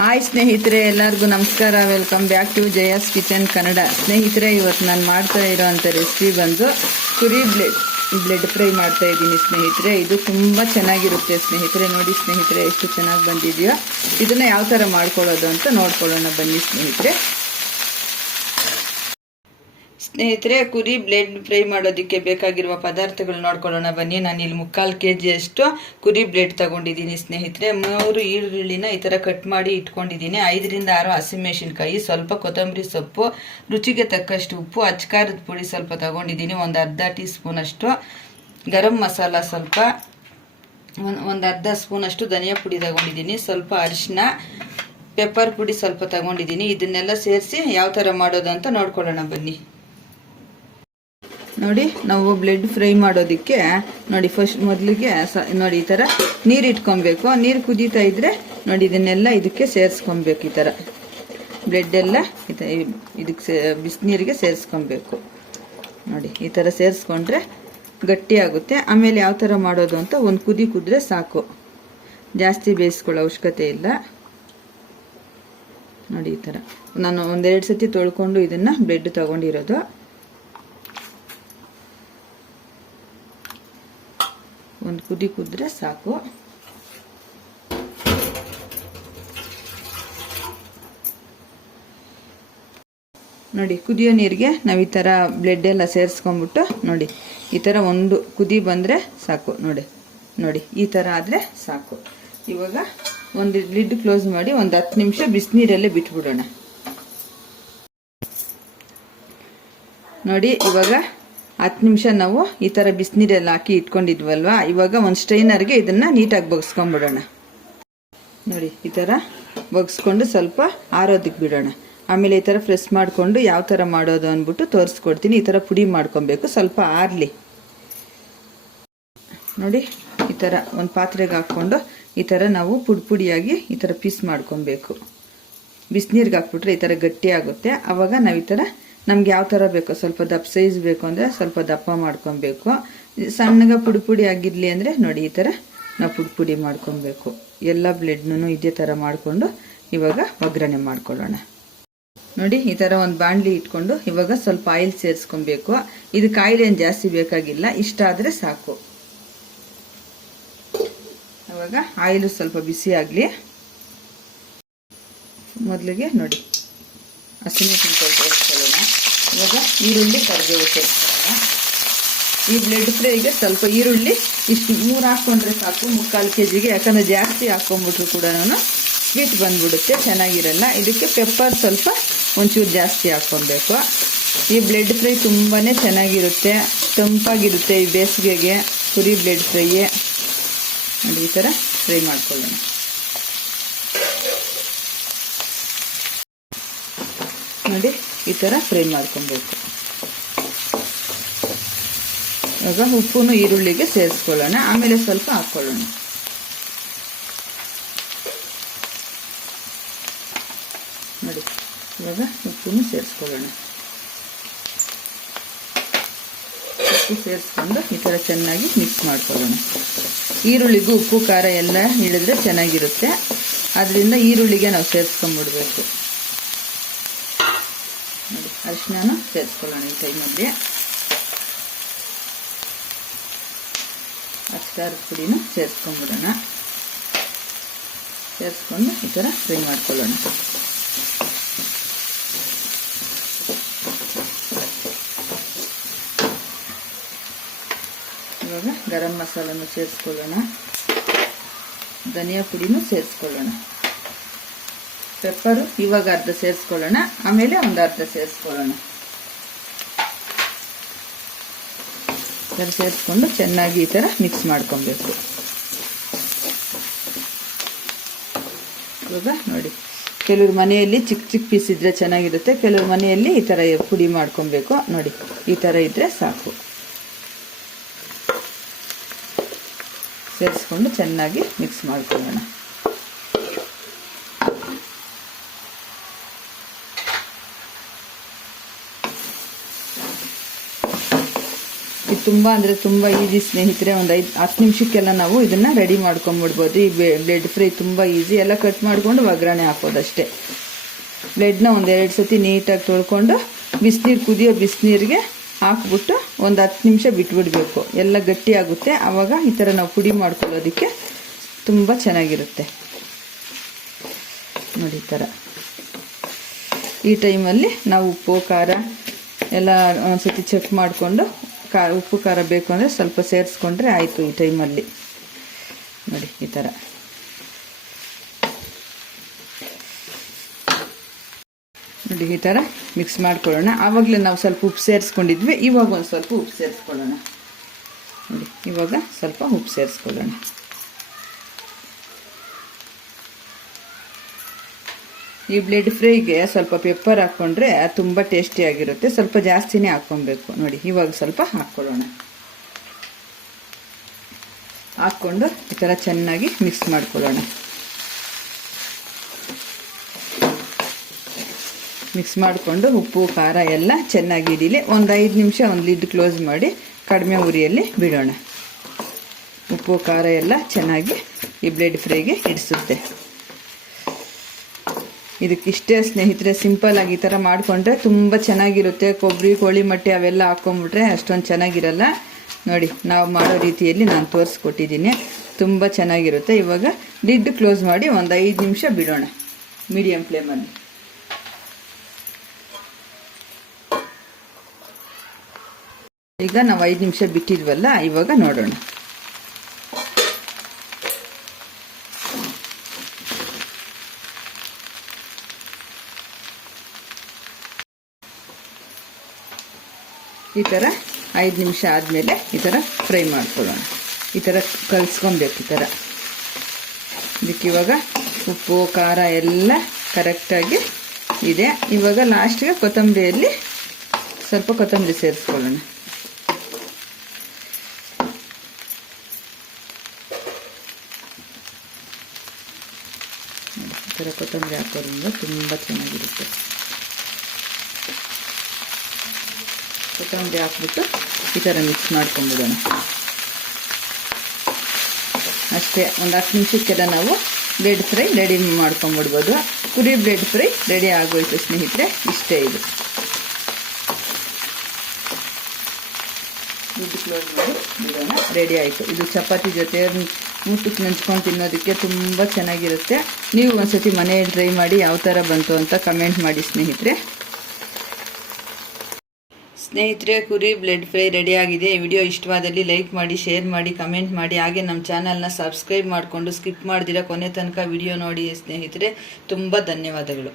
Hi ಸ್ನೇಹಿತರೆ, ಎಲ್ಲರಿಗೂ ನಮಸ್ಕಾರ. Welcome back to Jaya's kitchen Kannada. ಸ್ನೇಹಿತರೆ, ಇವತ್ತು ನಾನು ಮಾಡ್ತಾ ಇರೋವಂಥ ರೆಸಿಪಿ ಬಂದು ಕುರಿ ಬ್ಲೆಡ್ ಫ್ರೈ ಮಾಡ್ತಾ ಇದ್ದೀನಿ ಸ್ನೇಹಿತರೆ. ಇದು ತುಂಬ ಚೆನ್ನಾಗಿರುತ್ತೆ ಸ್ನೇಹಿತರೆ. ನೋಡಿ ಸ್ನೇಹಿತರೆ, ಎಷ್ಟು ಚೆನ್ನಾಗಿ ಬಂದಿದೆಯೋ. ಇದನ್ನು ಯಾವ ಥರ ಮಾಡ್ಕೊಳ್ಳೋದು ಅಂತ ನೋಡ್ಕೊಳ್ಳೋಣ ಬನ್ನಿ ಸ್ನೇಹಿತರೆ. ಸ್ನೇಹಿತರೆ, ಕುರಿ ಬ್ಲೆಡ್ ಫ್ರೈ ಮಾಡೋದಕ್ಕೆ ಬೇಕಾಗಿರುವ ಪದಾರ್ಥಗಳು ನೋಡ್ಕೊಳ್ಳೋಣ ಬನ್ನಿ. ನಾನು ಇಲ್ಲಿ 3/4 kg ಅಷ್ಟು ಕುರಿ ಬ್ಲೆಡ್ ತಗೊಂಡಿದ್ದೀನಿ ಸ್ನೇಹಿತರೆ. 3 ಈರುಳ್ಳಿನ ಈ ಥರ ಕಟ್ ಮಾಡಿ ಇಟ್ಕೊಂಡಿದ್ದೀನಿ. 5 ರಿಂದ 6 ಹಸಿಮೆಣಸಿನ್ಕಾಯಿ, ಸ್ವಲ್ಪ ಕೊತ್ತಂಬರಿ ಸೊಪ್ಪು, ರುಚಿಗೆ ತಕ್ಕಷ್ಟು ಉಪ್ಪು, ಅಚ್ಕಾರದ ಪುಡಿ ಸ್ವಲ್ಪ ತಗೊಂಡಿದ್ದೀನಿ, ಒಂದು ಅರ್ಧ ಟೀ ಸ್ಪೂನ್ ಅಷ್ಟು ಗರಂ ಮಸಾಲ, ಸ್ವಲ್ಪ ಒಂದು ಅರ್ಧ ಸ್ಪೂನ್ ಅಷ್ಟು ಧನಿಯಾ ಪುಡಿ ತಗೊಂಡಿದ್ದೀನಿ, ಸ್ವಲ್ಪ ಅರಿಶಿನ, ಪೆಪ್ಪರ್ ಪುಡಿ ಸ್ವಲ್ಪ ತಗೊಂಡಿದ್ದೀನಿ. ಇದನ್ನೆಲ್ಲ ಸೇರಿಸಿ ಯಾವ ಥರ ಮಾಡೋದು ಅಂತ ನೋಡ್ಕೊಳ್ಳೋಣ ಬನ್ನಿ. ನೋಡಿ, ನಾವು ಬ್ಲೆಡ್ ಫ್ರೈ ಮಾಡೋದಕ್ಕೆ ನೋಡಿ ಫಸ್ಟ್ ಮೊದಲಿಗೆ ನೋಡಿ ಈ ಥರ ನೀರು ಇಟ್ಕೊಬೇಕು. ನೀರು ಕುದೀತಾ ಇದ್ರೆ ನೋಡಿ ಇದನ್ನೆಲ್ಲ ಇದಕ್ಕೆ ಸೇರಿಸ್ಕೊಬೇಕು. ಈ ಥರ ಬ್ಲೆಡ್ ಎಲ್ಲ ಇದಕ್ಕೆ ಬಿಸಿನೀರಿಗೆ ಸೇರಿಸ್ಕೊಬೇಕು. ನೋಡಿ ಈ ಥರ ಸೇರಿಸ್ಕೊಂಡ್ರೆ ಗಟ್ಟಿ ಆಗುತ್ತೆ. ಆಮೇಲೆ ಯಾವ ಥರ ಮಾಡೋದು ಅಂತ ಒಂದು ಕುದಿ ಕುದ್ರೆ ಸಾಕು, ಜಾಸ್ತಿ ಬೇಯಿಸ್ಕೊಳ್ಳೋ ಅವಶ್ಯಕತೆ ಇಲ್ಲ. ನೋಡಿ ಈ ಥರ ನಾನು 1-2 ಸತಿ ತೊಳ್ಕೊಂಡು ಇದನ್ನು ಬ್ಲೆಡ್ ತಗೊಂಡಿರೋದು. ಒಂದು ಕುದಿ ಕುದ್ರೆ ಸಾಕು. ನೋಡಿ, ಕುದಿಯೋ ನೀರಿಗೆ ನಾವು ಈ ಥರ ಬ್ಲೆಡ್ ಎಲ್ಲ ಸೇರಿಸ್ಕೊಂಡ್ಬಿಟ್ಟು ನೋಡಿ ಈ ಥರ ಒಂದು ಕುದಿ ಬಂದರೆ ಸಾಕು. ನೋಡಿ ಈ ಥರ ಆದರೆ ಸಾಕು. ಇವಾಗ ಒಂದು ಲಿಡ್ ಕ್ಲೋಸ್ ಮಾಡಿ ಒಂದು 10 ನಿಮಿಷ ಬಿಸಿನೀರಲ್ಲೇ ಬಿಟ್ಬಿಡೋಣ. ನೋಡಿ, ಇವಾಗ 10 ನಿಮಿಷ ನಾವು ಈ ಥರ ಬಿಸಿನೀರೆಲ್ಲ ಹಾಕಿ ಇಟ್ಕೊಂಡಿದ್ವಲ್ವಾ. ಇವಾಗ ಒಂದು ಸ್ಟ್ರೈನರ್ಗೆ ಇದನ್ನು ನೀಟಾಗಿ ಬಗ್ಸ್ಕೊಂಡ್ಬಿಡೋಣ. ನೋಡಿ ಈ ಥರ ಬಗ್ಸ್ಕೊಂಡು ಸ್ವಲ್ಪ ಆರೋದಕ್ಕೆ ಬಿಡೋಣ. ಆಮೇಲೆ ಈ ಥರ ಪ್ರೆಸ್ ಮಾಡಿಕೊಂಡು ಯಾವ ಥರ ಮಾಡೋದು ಅಂದ್ಬಿಟ್ಟು ತೋರಿಸ್ಕೊಡ್ತೀನಿ. ಈ ಥರ ಪುಡಿ ಮಾಡ್ಕೊಬೇಕು, ಸ್ವಲ್ಪ ಆರಲಿ. ನೋಡಿ ಈ ಥರ ಒಂದು ಪಾತ್ರೆಗೆ ಹಾಕ್ಕೊಂಡು ಈ ಥರ ನಾವು ಪುಡಿಯಾಗಿ ಈ ಥರ ಪೀಸ್ ಮಾಡ್ಕೊಬೇಕು. ಬಿಸಿನೀರಿಗೆ ಹಾಕ್ಬಿಟ್ರೆ ಈ ಥರ ಗಟ್ಟಿ ಆಗುತ್ತೆ. ಆವಾಗ ನಾವು ಈ ಥರ ನಮ್ಗೆ ಯಾವ ಥರ ಬೇಕೋ, ಸ್ವಲ್ಪ ದಪ್ಪ ಸೈಜ್ ಬೇಕು ಅಂದರೆ ಸ್ವಲ್ಪ ದಪ್ಪ ಮಾಡ್ಕೊಬೇಕು. ಸಣ್ಣಗೆ ಪುಡಿ ಆಗಿರಲಿ ಅಂದರೆ ನೋಡಿ ಈ ಥರ ನಾವು ಪುಡಿ ಮಾಡ್ಕೊಬೇಕು. ಎಲ್ಲ ಬ್ಲೆಡ್ನೂ ಇದೇ ಥರ ಮಾಡಿಕೊಂಡು ಇವಾಗ ಒಗ್ಗರಣೆ ಮಾಡ್ಕೊಳ್ಳೋಣ. ನೋಡಿ ಈ ಥರ ಒಂದು ಬಾಣಲಿ ಇಟ್ಕೊಂಡು ಇವಾಗ ಸ್ವಲ್ಪ ಆಯಿಲ್ ಸೇರಿಸ್ಕೊಬೇಕು. ಇದಕ್ಕೆ ಆಯಿಲ್ ಏನು ಜಾಸ್ತಿ ಬೇಕಾಗಿಲ್ಲ, ಇಷ್ಟ ಆದರೆ ಸಾಕು. ಇವಾಗ ಆಯಿಲು ಸ್ವಲ್ಪ ಬಿಸಿ ಆಗಲಿ. ಮೊದಲಿಗೆ ನೋಡಿ ಹಸಿಮೆಣಸಿನಕಾಯಿ ಸೇರಿಸ್ಕೊಳ್ಳೋಣ. ಇವಾಗ ಈರುಳ್ಳಿ, ಕರಿಬೇವು ಸೇರಿಸ್ಕೊಳ್ಳೋಣ. ಈ ಬ್ಲೆಡ್ ಫ್ರೈಗೆ ಸ್ವಲ್ಪ ಈರುಳ್ಳಿ ಇಷ್ಟು 3 ಹಾಕ್ಕೊಂಡ್ರೆ ಸಾಕು, 3/4 kgಗೆ. ಯಾಕಂದರೆ ಜಾಸ್ತಿ ಹಾಕ್ಕೊಂಬಿಟ್ರು ಕೂಡ ಸ್ವೀಟ್ ಬಂದ್ಬಿಡುತ್ತೆ, ಚೆನ್ನಾಗಿರಲ್ಲ. ಇದಕ್ಕೆ ಪೆಪ್ಪರ್ ಸ್ವಲ್ಪ ಒಂಚೂರು ಜಾಸ್ತಿ ಹಾಕ್ಕೊಬೇಕು. ಈ ಬ್ಲೆಡ್ ಫ್ರೈ ತುಂಬಾ ಚೆನ್ನಾಗಿರುತ್ತೆ, ತಂಪಾಗಿರುತ್ತೆ. ಈ ಬೇಸಿಗೆಗೆ ಕುರಿ ಬ್ಲೆಡ್ ಫ್ರೈ ನೋಡಿ ಈ ಥರ ಫ್ರೈ ಮಾಡ್ಕೊಳ್ಳೋಣ. ನೋಡಿ ಈ ಥರ ಫ್ರೈ ಮಾಡ್ಕೊಬೇಕು. ಇವಾಗ ಉಪ್ಪನ್ನು ಈರುಳ್ಳಿಗೆ ಸೇರಿಸ್ಕೊಳ್ಳೋಣ, ಆಮೇಲೆ ಸ್ವಲ್ಪ ಹಾಕ್ಕೊಳ್ಳೋಣ. ನೋಡಿ ಇವಾಗ ಉಪ್ಪನ್ನು ಸೇರಿಸ್ಕೊಳ್ಳೋಣ. ಉಪ್ಪು ಸೇರಿಸ್ಕೊಂಡು ಈ ಥರ ಚೆನ್ನಾಗಿ ಮಿಕ್ಸ್ ಮಾಡ್ಕೊಳ್ಳೋಣ. ಈರುಳ್ಳಿಗೂ ಉಪ್ಪು ಖಾರ ಎಲ್ಲ ಹಿಡಿದ್ರೆ ಚೆನ್ನಾಗಿರುತ್ತೆ. ಅದರಿಂದ ಈರುಳ್ಳಿಗೆ ನಾವು ಸೇರಿಸ್ಕೊಂಡ್ಬಿಡ್ಬೇಕು. ನೋಡಿ ಅರಿಶಿನ ಸೇರಿಸ್ಕೊಳ್ಳೋಣ. ಈ ಟೈಮಲ್ಲಿ ಅಚ್ಕಾರದ ಪುಡಿನ ಸೇರಿಸ್ಕೊಂಡ್ಬಿಡೋಣ. ಸೇರಿಸ್ಕೊಂಡು ಈ ಥರ ಫ್ರೈ ಮಾಡ್ಕೊಳ್ಳೋಣ. ಇವಾಗ ಗರಂ ಮಸಾಲನ್ನು ಸೇರಿಸ್ಕೊಳ್ಳೋಣ. ಧನಿಯಾ ಪುಡಿನೂ ಸೇರಿಸ್ಕೊಳ್ಳೋಣ. ಪೆಪ್ಪರು ಇವಾಗ ಅರ್ಧ ಸೇರಿಸ್ಕೊಳ್ಳೋಣ, ಆಮೇಲೆ ಒಂದು ಅರ್ಧ ಸೇರಿಸ್ಕೊಳ್ಳೋಣ. ಸೇರಿಸ್ಕೊಂಡು ಚೆನ್ನಾಗಿ ಈ ಥರ ಮಿಕ್ಸ್ ಮಾಡ್ಕೊಬೇಕು. ಇವಾಗ ನೋಡಿ, ಕೆಲವ್ರ ಮನೆಯಲ್ಲಿ ಚಿಕ್ಕ ಪೀಸ್ ಇದ್ರೆ ಚೆನ್ನಾಗಿರುತ್ತೆ, ಕೆಲವ್ರ ಮನೆಯಲ್ಲಿ ಈ ಥರ ಪುಡಿ ಮಾಡ್ಕೊಬೇಕು. ನೋಡಿ ಈ ಥರ ಇದ್ರೆ ಸಾಕು. ಸೇರಿಸ್ಕೊಂಡು ಚೆನ್ನಾಗಿ ಮಿಕ್ಸ್ ಮಾಡ್ಕೊಳ್ಳೋಣ. ಈ ತುಂಬ ಅಂದರೆ ತುಂಬ ಈಸಿ ಸ್ನೇಹಿತರೆ. ಒಂದು 5-10 ನಿಮಿಷಕ್ಕೆಲ್ಲ ನಾವು ಇದನ್ನು ರೆಡಿ ಮಾಡ್ಕೊಂಬಿಡ್ಬೋದು. ಈ ಬ್ಲೆಡ್ ಫ್ರೈ ತುಂಬ ಈಸಿ. ಎಲ್ಲ ಕಟ್ ಮಾಡಿಕೊಂಡು ಒಗ್ಗರಣೆ ಹಾಕೋದಷ್ಟೇ. ಬ್ಲೆಡ್ನ ಒಂದು 2 ಸತಿ ನೀಟಾಗಿ ತೊಳ್ಕೊಂಡು ಬಿಸಿನೀರು ಕುದಿಯೋ ಬಿಸಿನೀರಿಗೆ ಹಾಕ್ಬಿಟ್ಟು ಒಂದು 10 ನಿಮಿಷ ಬಿಟ್ಬಿಡಬೇಕು. ಎಲ್ಲ ಗಟ್ಟಿ ಆಗುತ್ತೆ. ಆವಾಗ ಈ ಥರ ನಾವು ಪುಡಿ ಮಾಡ್ಕೊಳ್ಳೋದಕ್ಕೆ ತುಂಬ ಚೆನ್ನಾಗಿರುತ್ತೆ ನೋಡಿ. ಈ ಥರ ಈ ಟೈಮಲ್ಲಿ ನಾವು ಉಪ್ಪು ಖಾರ ಎಲ್ಲ ಒಂದ್ಸತಿ ಚೆಕ್ ಮಾಡಿಕೊಂಡು ಉಪ್ಪು ಖಾರ ಬೇಕು ಅಂದರೆ ಸ್ವಲ್ಪ ಸೇರಿಸ್ಕೊಂಡ್ರೆ ಆಯಿತು. ಈ ಟೈಮಲ್ಲಿ ನೋಡಿ ಈ ಥರ ನೋಡಿ ಈ ಥರ ಮಿಕ್ಸ್ ಮಾಡ್ಕೊಳ್ಳೋಣ. ಆವಾಗಲೇ ನಾವು ಸ್ವಲ್ಪ ಉಪ್ಪು ಸೇರಿಸ್ಕೊಂಡಿದ್ವಿ. ಇವಾಗ ಒಂದು ಸ್ವಲ್ಪ ಉಪ್ಪು ಸೇರಿಸ್ಕೊಳ್ಳೋಣ ನೋಡಿ. ಇವಾಗ ಸ್ವಲ್ಪ ಉಪ್ಪು ಸೇರಿಸ್ಕೊಳ್ಳೋಣ. ಈ ಬ್ಲೆಡ್ ಫ್ರೈಗೆ ಸ್ವಲ್ಪ ಪೆಪ್ಪರ್ ಹಾಕ್ಕೊಂಡ್ರೆ ತುಂಬ ಟೇಸ್ಟಿಯಾಗಿರುತ್ತೆ. ಸ್ವಲ್ಪ ಜಾಸ್ತಿನೇ ಹಾಕ್ಕೊಬೇಕು ನೋಡಿ. ಇವಾಗ ಸ್ವಲ್ಪ ಹಾಕ್ಕೊಳ್ಳೋಣ. ಹಾಕ್ಕೊಂಡು ಈ ಥರ ಚೆನ್ನಾಗಿ ಮಿಕ್ಸ್ ಮಾಡ್ಕೊಳ್ಳೋಣ. ಮಿಕ್ಸ್ ಮಾಡಿಕೊಂಡು ಉಪ್ಪು ಖಾರ ಎಲ್ಲ ಚೆನ್ನಾಗಿ ಹಿಡೀಲಿ. ಒಂದು 5 ನಿಮಿಷ ಒಂದು ಲಿಡ್ ಕ್ಲೋಸ್ ಮಾಡಿ ಕಡಿಮೆ ಉರಿಯಲ್ಲಿ ಬಿಡೋಣ. ಉಪ್ಪು ಖಾರ ಎಲ್ಲ ಚೆನ್ನಾಗಿ ಈ ಬ್ಲೆಡ್ ಫ್ರೈಗೆ ಹಿಡಿಸುತ್ತೆ. ಇದಕ್ಕಿಷ್ಟೇ ಸ್ನೇಹಿತರೆ. ಸಿಂಪಲ್ಲಾಗಿ ಈ ಥರ ಮಾಡಿಕೊಂಡ್ರೆ ತುಂಬ ಚೆನ್ನಾಗಿರುತ್ತೆ. ಕೊಬ್ಬರಿ ಕೋಳಿ ಮೊಟ್ಟೆ ಅವೆಲ್ಲ ಹಾಕ್ಕೊಂಬಿಟ್ರೆ ಅಷ್ಟೊಂದು ಚೆನ್ನಾಗಿರಲ್ಲ ನೋಡಿ. ನಾವು ಮಾಡೋ ರೀತಿಯಲ್ಲಿ ನಾನು ತೋರಿಸ್ಕೊಟ್ಟಿದ್ದೀನಿ. ತುಂಬ ಚೆನ್ನಾಗಿರುತ್ತೆ. ಇವಾಗ ಲಿಡ್ ಕ್ಲೋಸ್ ಮಾಡಿ ಒಂದು 5 ನಿಮಿಷ ಬಿಡೋಣ ಮೀಡಿಯಂ ಫ್ಲೇಮಲ್ಲಿ. ಈಗ ನಾವು 5 ನಿಮಿಷ ಬಿಟ್ಟಿದ್ವಲ್ಲ, ಇವಾಗ ನೋಡೋಣ. ಈ ಥರ 5 ನಿಮಿಷ ಆದಮೇಲೆ ಈ ಥರ ಫ್ರೈ ಮಾಡ್ಕೊಳ್ಳೋಣ. ಈ ಥರ ಕಲಿಸ್ಕೊಬೇಕು. ಈ ಥರ ಇದಕ್ಕೆ ಇವಾಗ ಉಪ್ಪು ಖಾರ ಎಲ್ಲ ಕರೆಕ್ಟಾಗಿ ಇದೆ. ಇವಾಗ ಲಾಸ್ಟಿಗೆ ಕೊತ್ತಂಬರಿಯಲ್ಲಿ ಸ್ವಲ್ಪ ಕೊತ್ತಂಬರಿ ಸೇರಿಸ್ಕೊಳ್ಳೋಣ. ಈ ಥರ ಕೊತ್ತಂಬರಿ ಹಾಕೋದ್ರಿಂದ ತುಂಬ ಚೆನ್ನಾಗಿರುತ್ತೆ. ಕೊತ್ತಂಬರಿ ಹಾಕ್ಬಿಟ್ಟು ಈ ಥರ ಮಿಕ್ಸ್ ಮಾಡ್ಕೊಂಡ್ಬಿಡೋಣ ಅಷ್ಟೇ. ಒಂದು 10 ನಿಮಿಷಕ್ಕೆಲ್ಲ ನಾವು ಬ್ಲೆಡ್ ಫ್ರೈ ರೆಡಿ ಮಾಡ್ಕೊಂಡ್ಬಿಡ್ಬೋದು. ಕುರಿ ಬ್ಲೆಡ್ ಫ್ರೈ ರೆಡಿ ಆಗೋಯ್ತು ಸ್ನೇಹಿತರೆ. ಇಷ್ಟೇ ಇದು. ಇದು ಕ್ಲೋಸ್ ಮಾಡಿ ಬಿಡೋಣ. ರೆಡಿ ಆಯಿತು. ಇದು ಚಪಾತಿ ಜೊತೆ ಊಟಕ್ಕೆ ನೆಂಚ್ಕೊಂಡು ತಿನ್ನೋದಕ್ಕೆ ತುಂಬ ಚೆನ್ನಾಗಿರುತ್ತೆ. ನೀವು ಒಂದ್ಸತಿ ಮನೆಯಲ್ಲಿ ಟ್ರೈ ಮಾಡಿ ಯಾವ ಥರ ಬಂತು ಅಂತ ಕಮೆಂಟ್ ಮಾಡಿ ಸ್ನೇಹಿತರೆ. ಕುರಿ ಬ್ಲೆಡ್ ಫ್ರೈ ರೆಡಿ ಆಗಿದೆ. ವಿಡಿಯೋ ಇಷ್ಟವಾದಲ್ಲಿ ಲೈಕ್ ಮಾಡಿ, ಶೇರ್ ಮಾಡಿ, ಕಮೆಂಟ್ ಮಾಡಿ. ಹಾಗೆ ನಮ್ಮ ಚಾನಲ್ನ ಸಬ್ಸ್ಕ್ರೈಬ್ ಮಾಡಿಕೊಂಡು ಸ್ಕಿಪ್ ಮಾಡ್ದಿರ ಕೊನೆ ತನಕ ವಿಡಿಯೋ ನೋಡಿ ಸ್ನೇಹಿತರೆ. ತುಂಬ ಧನ್ಯವಾದಗಳು.